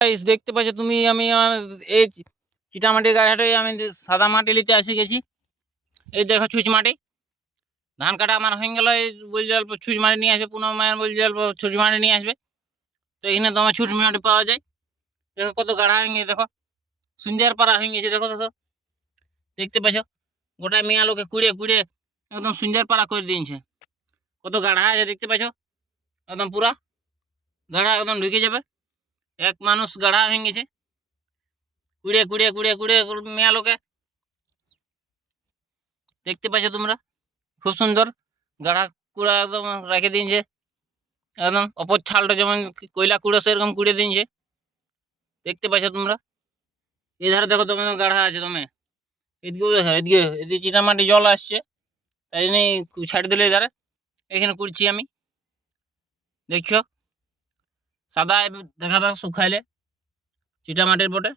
Guys দেখতে পাচ্ছ তুমি আমি এই চিটামাটির গাড়িটাতে আমি সাদা মাটি নিতে এসে গেছি। এই দেখো ছুঁচ মাটি, ধান কাটা আমার হয়ে গেল। এই বলছে অল্প ছুঁচ মাটি নিয়ে আসবে, পুনঃ মায়ের বলছে অল্প ছুঁচ মাটি নিয়ে আসবে। তো এখানে তোমার ছুঁচ মাটি পাওয়া যায়। দেখো কত গাঢ়া হয়ে গেছে, দেখো সুন্দর পাড়া হয়ে গেছে। দেখো দেখো দেখতে পাচ্ছ গোটা মেয়া লোকে কুড়ে কুড়ে একদম সুন্দর পাড়া করে দিয়েছে। কত গাঢ়া আছে দেখতে পাচ্ছ, একদম পুরা গাঢ়া একদম ঢুকে যাবে। এক মানুষ গাঢ়া হয়ে গেছে, কুড়ে কুড়ে কুড়ে কুড়ে মেয়া লোকে। দেখতে পাচ্ছ তোমরা খুব সুন্দর গাঢ়া কুড়া একদম রেখে দিয়েছে। একদম অপর ছালটা যেমন কয়লা কুড়ো সেরকম কুড়ে দিয়েছে। দেখতে পাচ্ছ তোমরা এধারে দেখো তোমার গাঢ়া আছে। তুমি এদিকেও দেখো, এদিকে এদিকে চিটামাটি জল আসছে, তাই জন্যই ছাড়ি দিলে এধারে। এখানে করছি আমি, দেখছো সাদা দেখাবে শুকাইলে চিটামাটির বটে।